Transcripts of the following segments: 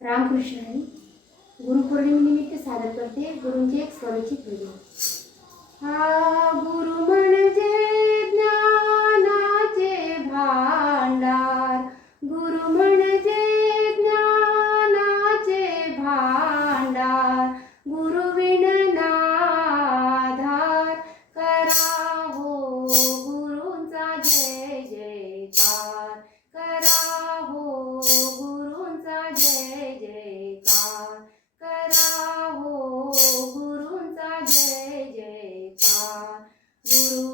रामकृष्ण हरी. गुरुपौर्णिमेनिमित्त सादर करते गुरूंचे एक स्वरचित भजन. हा गुरु म्हणजे ज्ञानाचे भांडार, गुरु म्हणजे ज्ञानाचे भांडार, गुरुविण नाधार. करा हो गुरूंचा जय जयकार, करा हो गुरूंचा जय जयकार, करा हो गुरूंचा जय जयकार. गुरु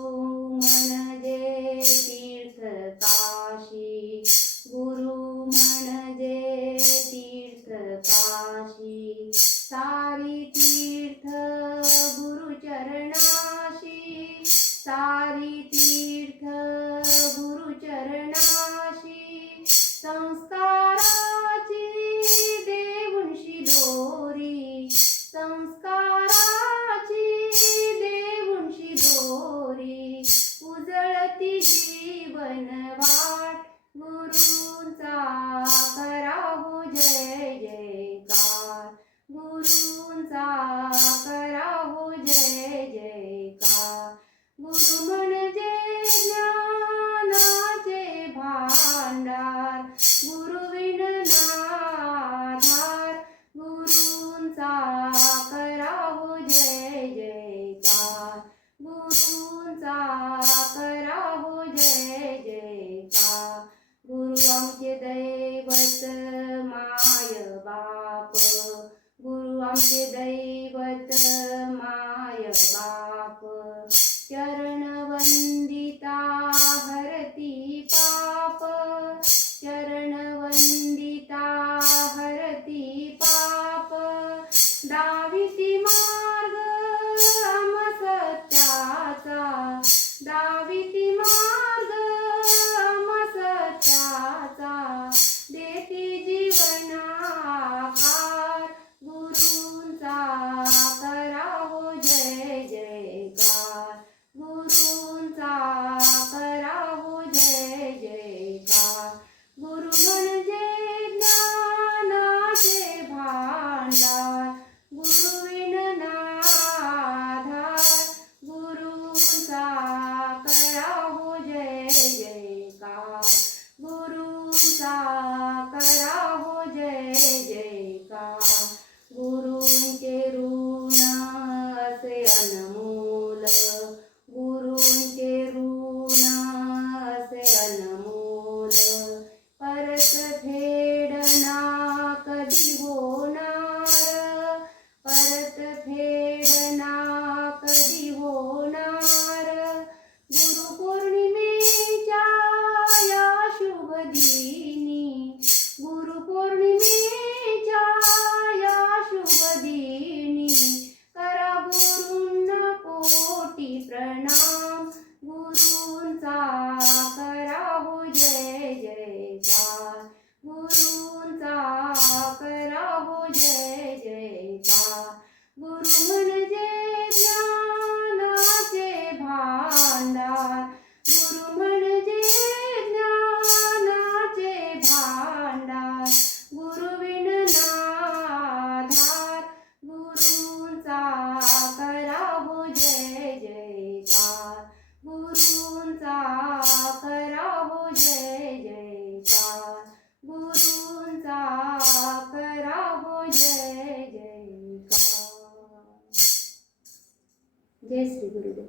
म्हणजे तीर्थ काशी, गुरु म्हणजे तीर्थ काशी. सारी तीर्थ गुरु चरणाशी, सारी तीर्थ गुरु चरणाशी. संस्काराची देऊनशी दोरी, संस्काराची देऊनशी दोरी. उजळती जीवन वाट, गुरूंचा करा हो जय जयकार, गुरूंचा करा हो जय जयकार. गुरु म्हणजे ज्ञानाचे भांडार, गुरुविण नाधार. गुरूंचा करा हो जय जयकार, गुरूंचा करा हो जय जयकार. गुरु आमचे दैवत माय बाप, गुरु आमचे दैवत माय बाप. चरण वंदिता हरती पाप, चरण वंदिता हरती पाप. दाविती मार्ग आम सत्याचा, दाविती मार्ग आम सत्याचा. देती जीवनाकार, गुरूंचा करा हो जय जयकार, गुरूंचा करा हो जय जयकार. गुरु म्हणजे ज्ञानाचे भांडार, गुरुविण नाधार. गुरूंचा करा हो जय जयकार, गुरूंचा करा हो जय जयकार. गुरूंचे ऋण असे अनमोल, गुरूंचे ऋण असे अनमोल. परत फेडना कधी होणार, परत फेडना कधी होणार. गुरुपौर्णिमेच्या या शुभ दिनी, गुरुपौर्णिमेच्या या शुभ दिनी. करा गुरूंना कोटी प्रणाम, गुरूंचा करा हो जय जयकार, गुरूंचा करा हो जय जयकार. गुरु म्हणजे ज्ञानाचे भांडार, गुरु म्हणजे ज्ञानाचे भांडार. गुरुविण नाधार, गुरूंचा करा हो जय जयकार, गुरूंचा करा हो जय जयकार, गुरूंचा करा हो जय जयकार. जय श्री गुरुदेव.